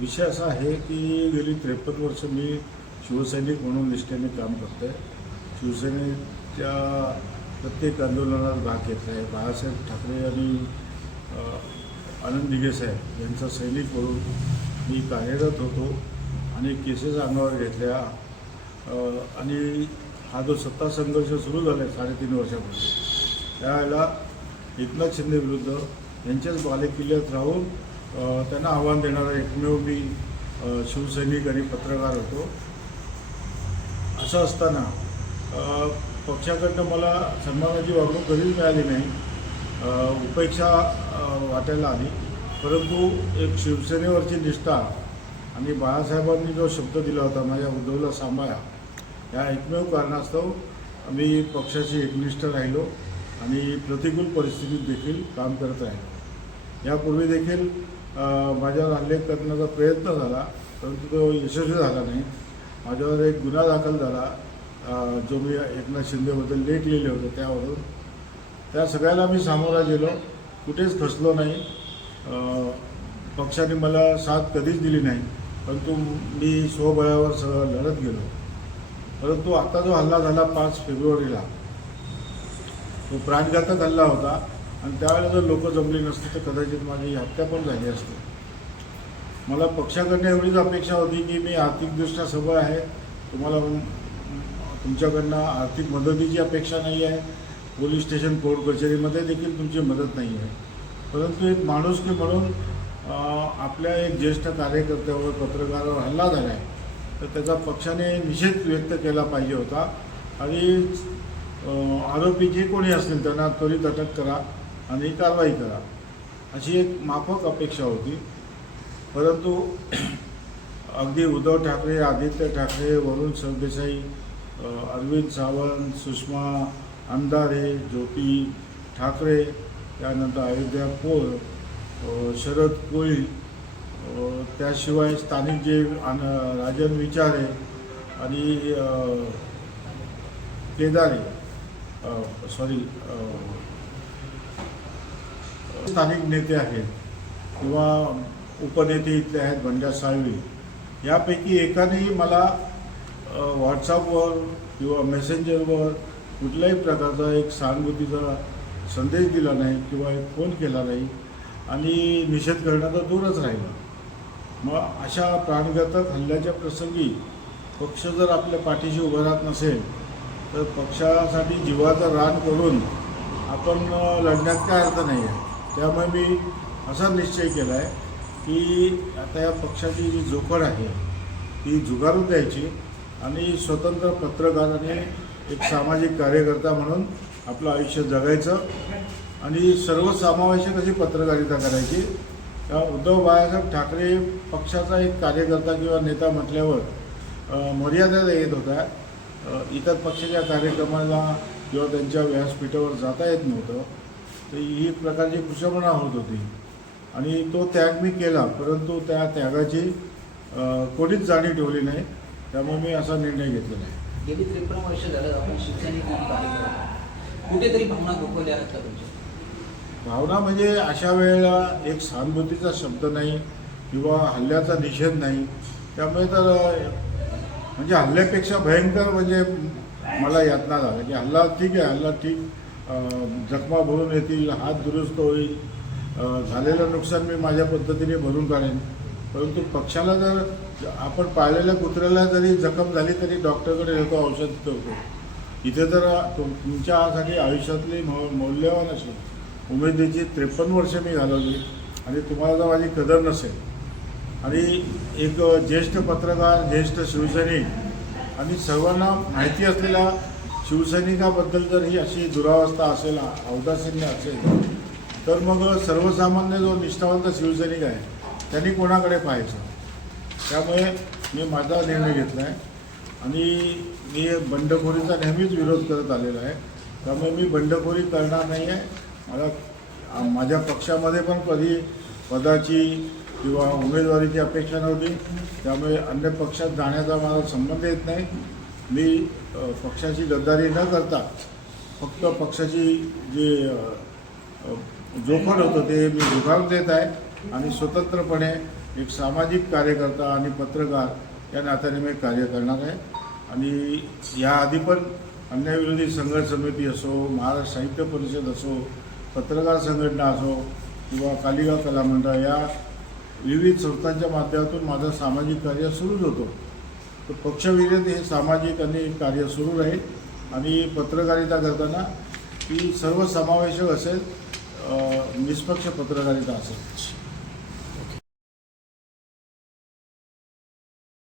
विषय असा आहे की गेली 53 वर्ष मी शिवसैनिक म्हणून निष्ठेने काम करतो आहे. शिवसेनेच्या प्रत्येक आंदोलनात भाग घेतला आहे. बाळासाहेब ठाकरे आणि आनंद दिघे साहेब यांचा सैनिक म्हणून मी कार्यरत होतो आणि केसेस अंगावर घेतल्या. आणि हा जो सत्ता संघर्ष सुरू झाला आहे 3.5 वर्षापूर्वी, त्यावेळेला एकनाथ शिंदे विरुद्ध यांच्याच बालेकिल्ल्यात राहून त्यांना आव्हान देणारा एकमेव मी शिवसैनिक आणि पत्रकार होतो. असं असताना पक्षाकडनं मला सन्मानाची वागणूक कधीच मिळाली नाही, उपेक्षा वाटायला आली. परंतु एक शिवसेनेवरची निष्ठा आणि बाळासाहेबांनी जो शब्द दिला होता माझ्या उद्धवला सांभाळा, या एकमेव कारणास्तव मी पक्षाशी एकनिष्ठ राहिलो आणि प्रतिकूल परिस्थितीत देखील काम करत राहिलो. यापूर्वी देखील माझ्यावर हल्ले करण्याचा प्रयत्न झाला, परंतु तो यशस्वी झाला नाही. माझ्यावर एक गुन्हा दाखल झाला, जो मी एकनाथ शिंदेबद्दल लेख लिहिले होते त्यावरून. त्या सगळ्याला मी सामोरा गेलो, कुठेच खचलो नाही. पक्षाने मला साथ कधीच दिली नाही, परंतु मी स्वबळावर सगळं लढत गेलो. परंतु आता जो हल्ला झाला 5 फेब्रुवारीला, तो प्राणघातक हल्ला होता आणि त्यावेळेला जर लोक जमली नसती तर कदाचित माझी हत्या पण झाली असते. मला पक्षाकडनं एवढीच अपेक्षा होती की मी आर्थिकदृष्ट्या सबळ आहे, तुम्हाला तुमच्याकडनं आर्थिक मदतीची अपेक्षा नाही आहे, पोलीस स्टेशन कोर्ट कचेरीमध्ये देखील तुमची मदत नाही आहे. परंतु एक माणुसकी म्हणून आपल्या एक ज्येष्ठ कार्यकर्त्यावर, पत्रकारावर हल्ला झाला आहे, तर त्याचा पक्षाने निषेध व्यक्त केला पाहिजे होता आणि आरोपी जे कोणी असतील त्यांना त्वरित अटक करा आणि कारवाई करा, अशी एक माफक अपेक्षा होती. परंतु अगदी उद्धव ठाकरे, आदित्य ठाकरे, वरुण सरदेसाई, अरविंद सावंत, सुषमा अंधारे, ज्योती ठाकरे, त्यानंतर अयोध्या पोळ, शरद कोळी, त्याशिवाय स्थानिक जे राजन विचारे आणि केदारे, स्थानिक नेते आहेत किंवा उपनेते इथले आहेत, बंड्या साळवी, यापैकी एकानेही मला व्हॉट्सअपवर किंवा मेसेंजरवर कुठल्याही प्रकारचा एक सहानुभूतीचा संदेश दिला नाही किंवा एक फोन केला नाही आणि निषेध करण्याचा दूरच राहिला. मग अशा प्राणघातक हल्ल्याच्या प्रसंगी पक्ष जर आपल्या पाठीशी उभं राहत नसेल तर पक्षासाठी जीवाचं रान करून आपण लढण्यात काय अर्थ नाही आहे. त्यामुळे मी असा निश्चय केला आहे की आता या पक्षाची जी जोखड आहे ती झुगारून द्यायची आणि स्वतंत्र पत्रकाराने एक सामाजिक कार्यकर्ता म्हणून आपलं आयुष्य जगायचं आणि सर्वसमावेशक अशी पत्रकारिता करायची. उद्धव बाळासाहेब ठाकरे पक्षाचा एक कार्यकर्ता किंवा नेता म्हटल्यावर मर्यादा येत होत्या. इतर पक्षाच्या कार्यक्रमाला किंवा त्यांच्या व्यासपीठावर जाता येत नव्हतं, तर ही प्रकारची कुशलता होत होती आणि तो त्याग मी केला. परंतु त्या त्यागाची कोणीच जाणीव ठेवली नाही, त्यामुळे मी असा निर्णय घेतलेला आहे. गेली 53 वर्ष झालं आपण शिवसैनिक म्हणून कार्य करतो, कुठेतरी भावना गोपवल्या आहेत का तुमच्या? भावना म्हणजे अशा वेळेला एक सहानुभूतीचा शब्द नाही किंवा हल्ल्याचा निषेध नाही. त्यामुळे तर म्हणजे हल्ल्यापेक्षा भयंकर म्हणजे मला यातना झाला की हल्ला ठीक आहे, हल्ला ठीक, जखमा भरून येतील, हात दुरुस्त होईल, झालेलं नुकसान मी माझ्या पद्धतीने भरून काढेन. परंतु पक्षाला जर आपण पाळलेल्या कुत्र्याला जरी जखम झाली तरी डॉक्टरकडे नेतो, औषध करतो. इथे तर तुमच्यासाठी आयुष्यातली मौल्यवान अशी उमेदीची 53 वर्ष मी घालवली आणि तुम्हाला जर माझी कदर नसेल आणि एक ज्येष्ठ पत्रकार, ज्येष्ठ शिवसैनिक आणि सर्वांना माहिती असलेल्या शिवसैनिकाबद्दल जर ही अशी दुरावस्था असेल, औदासीन्य असेल, तर मग सर्वसामान्य जो निष्ठावंत शिवसैनिक आहे त्यांनी कोणाकडे पाहायचं. त्यामुळे मी माझा निर्णय घेतला आहे आणि मी बंडखोरीचा नेहमीच विरोध करत आलेला आहे. त्यामुळे मी बंडखोरी करणार नाही आहे. मला माझ्या पक्षामध्ये पण कधी पदाची किंवा उमेदवारीची अपेक्षा नव्हती, त्यामुळे अन्य पक्षात जाण्याचा माझा संबंध येत नाही. मी पक्षाची गद्दारी न करता फक्त पक्षाची जी जोखड होतं ते मी झुगारून देत आहे आणि स्वतंत्रपणे एक सामाजिक कार्यकर्ता आणि पत्रकार या नात्याने मी कार्य करणार आहे. आणि याआधी पण अन्यायविरोधी संघर्ष समिती असो, महाराष्ट्र साहित्य परिषद असो, पत्रकार संघटना असो किंवा कालिका कला मंडळ या विविध संस्थांच्या माध्यमातून माझं सामाजिक कार्य सुरूच होतं. तर पक्षविरहित हे सामाजिक आणि कार्य सुरू राहील. आणि पत्रकारिता करताना ती सर्वसमावेशक असेल, निष्पक्ष पत्रकारिता असेल.